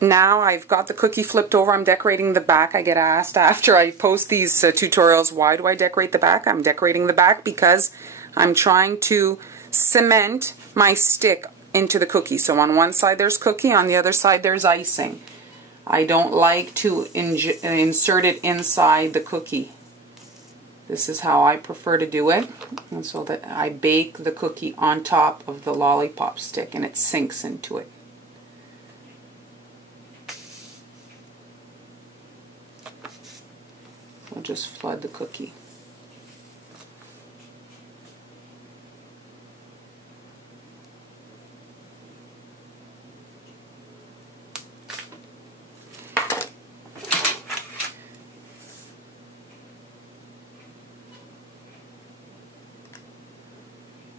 Now I've got the cookie flipped over. I'm decorating the back. I get asked after I post these tutorials, why do I decorate the back? I'm decorating the back because I'm trying to cement my stick into the cookie. So on one side there's cookie, on the other side there's icing. I don't like to insert it inside the cookie. This is how I prefer to do it, and so that I bake the cookie on top of the lollipop stick and it sinks into it. I'll just flood the cookie.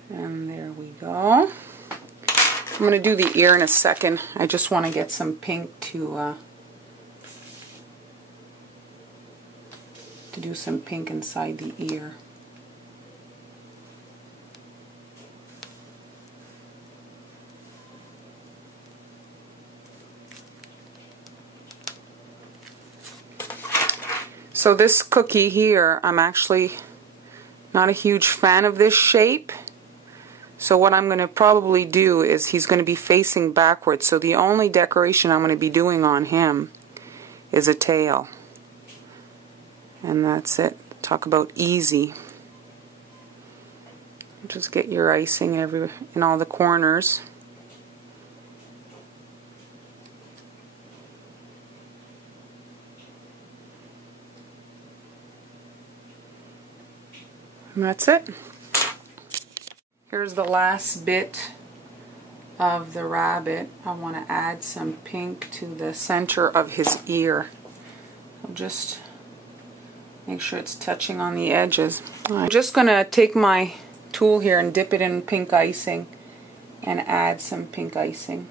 And there we go. I'm going to do the ear in a second. I just want to get some pink to do some pink inside the ear. So this cookie here, I'm actually not a huge fan of this shape. So what I'm going to probably do is he's going to be facing backwards. So the only decoration I'm going to be doing on him is a tail. And that's it. Talk about easy. Just get your icing in all the corners. And that's it. Here's the last bit of the rabbit. I want to add some pink to the center of his ear. I'll just make sure it's touching on the edges. I'm just going to take my tool here and dip it in pink icing and add some pink icing.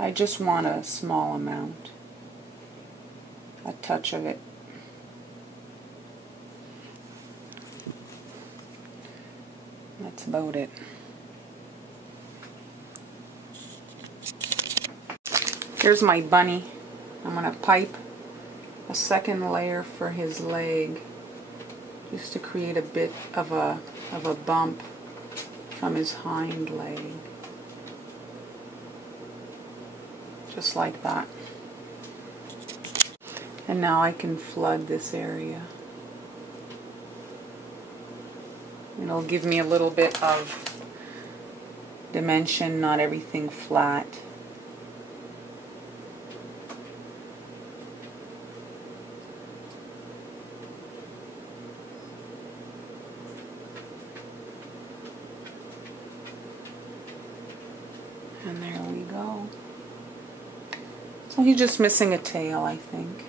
I just want a small amount, a touch of it. That's about it. Here's my bunny. I'm going to pipe a second layer for his leg just to create a bit of a bump from his hind leg. Just like that. And now I can flood this area. It'll give me a little bit of dimension, not everything flat. And there we go. So he's just missing a tail, I think.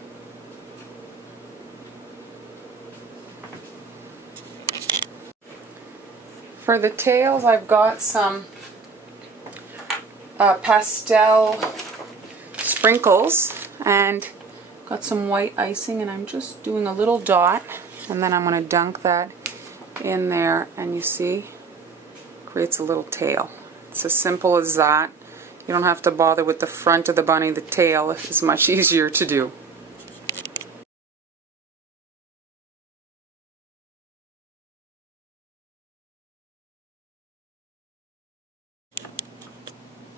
For the tails, I've got some pastel sprinkles and got some white icing, and I'm just doing a little dot, and then I'm going to dunk that in there, and you see, creates a little tail. It's as simple as that. You don't have to bother with the front of the bunny. The tail is much easier to do.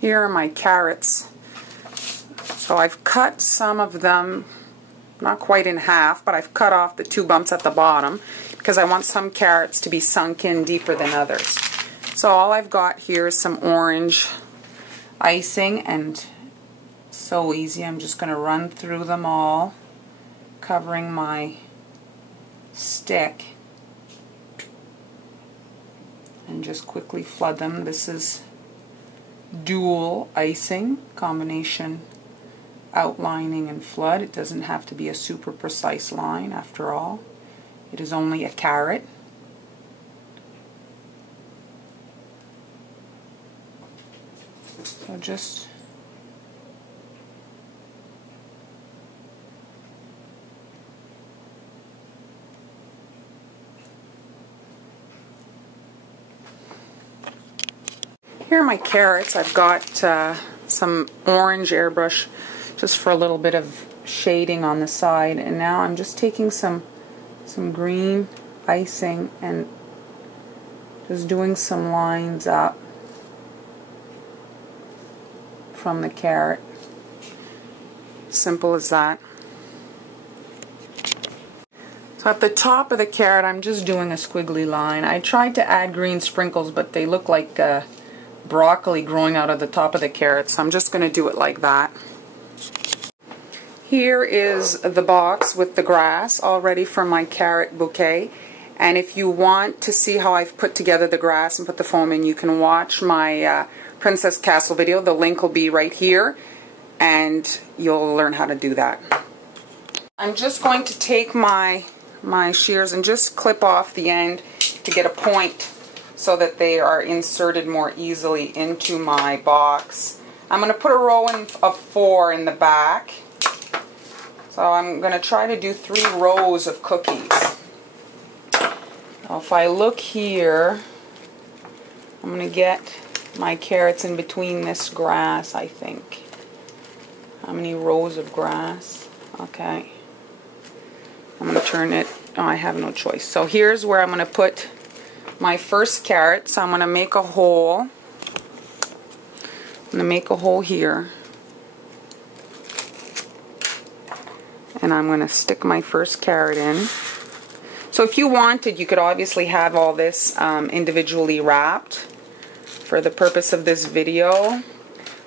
Here are my carrots. So I've cut some of them, not quite in half, but I've cut off the 2 bumps at the bottom because I want some carrots to be sunk in deeper than others. So all I've got here is some orange icing, and so easy. I'm just going to run through them all, covering my stick, and just quickly flood them. This is dual icing, combination outlining and flood. It doesn't have to be a super precise line after all. It is only a carrot. So just here are my carrots. I've got some orange airbrush just for a little bit of shading on the side. And now I'm just taking some green icing and just doing some lines up from the carrot. Simple as that. So at the top of the carrot, I'm just doing a squiggly line. I tried to add green sprinkles, but they look like broccoli growing out of the top of the carrot, so I'm just going to do it like that. Here is the box with the grass all ready for my carrot bouquet. And if you want to see how I've put together the grass and put the foam in, you can watch my Princess Castle video. The link will be right here, and you'll learn how to do that. I'm just going to take my shears and just clip off the end to get a point so that they are inserted more easily into my box. I'm going to put a row of 4 in the back. So I'm going to try to do 3 rows of cookies. Now if I look here, I'm going to get my carrots in between this grass, I think. How many rows of grass? Okay. I'm going to turn it. Oh, I have no choice. So here's where I'm going to put my first carrot. So I'm going to make a hole. I'm going to make a hole here. And I'm going to stick my first carrot in. So if you wanted, you could obviously have all this individually wrapped. For the purpose of this video,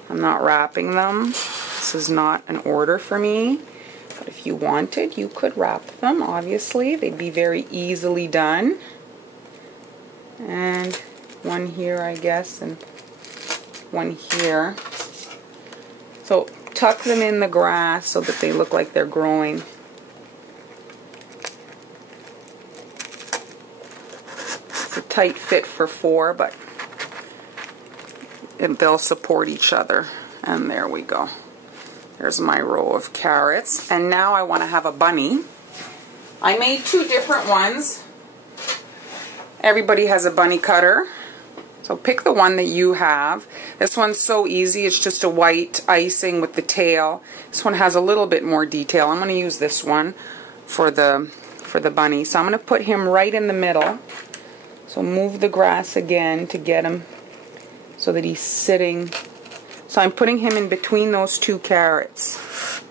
I'm not wrapping them. This is not an order for me. But if you wanted, you could wrap them, obviously. They'd be very easily done. And one here, I guess, and one here. So tuck them in the grass so that they look like they're growing. It's a tight fit for 4, but they'll support each other. And there we go. There's my row of carrots. And now I want to have a bunny. I made 2 different ones. Everybody has a bunny cutter. So pick the one that you have. This one's so easy. It's just a white icing with the tail. This one has a little bit more detail. I'm going to use this one for the bunny. So I'm going to put him right in the middle. So move the grass again to get him so that he's sitting. So I'm putting him in between those 2 carrots.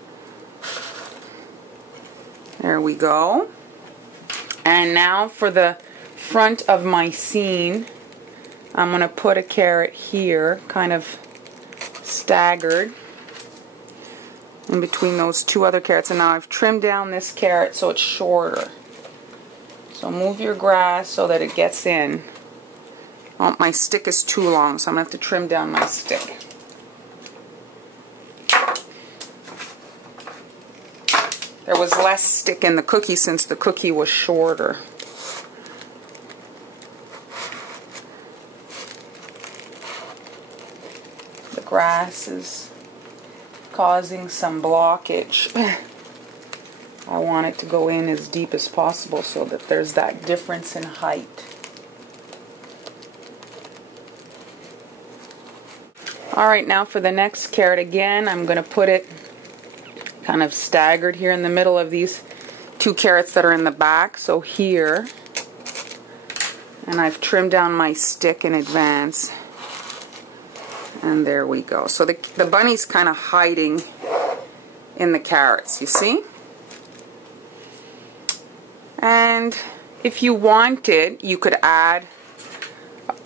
There we go. And now for the front of my scene, I'm going to put a carrot here, kind of staggered in between those 2 other carrots. And now I've trimmed down this carrot so it's shorter. So move your grass so that it gets in. Oh, my stick is too long, so I'm going to have to trim down my stick. There was less stick in the cookie since the cookie was shorter. The grass is causing some blockage. I want it to go in as deep as possible so that there's that difference in height. Alright, now for the next carrot again, I'm going to put it kind of staggered here in the middle of these 2 carrots that are in the back. So here, and I've trimmed down my stick in advance. And there we go. So the bunny's kind of hiding in the carrots, you see? And if you wanted, you could add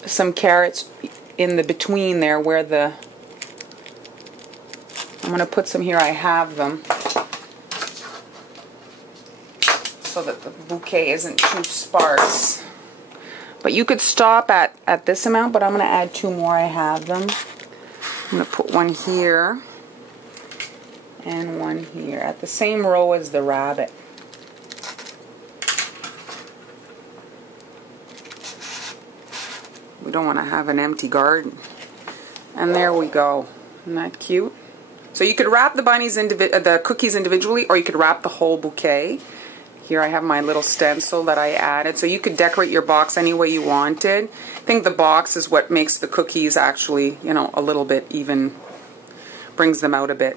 some carrots in the between there where the... I'm going to put some here, I have them, so that the bouquet isn't too sparse. But you could stop at this amount, but I'm going to add 2 more, I have them. I'm going to put one here and one here at the same row as the rabbit. We don't want to have an empty garden. And there we go. Isn't that cute? So you could wrap the cookies individually, or you could wrap the whole bouquet. Here I have my little stencil that I added. So you could decorate your box any way you wanted. I think the box is what makes the cookies actually, you know, a little bit even brings them out a bit.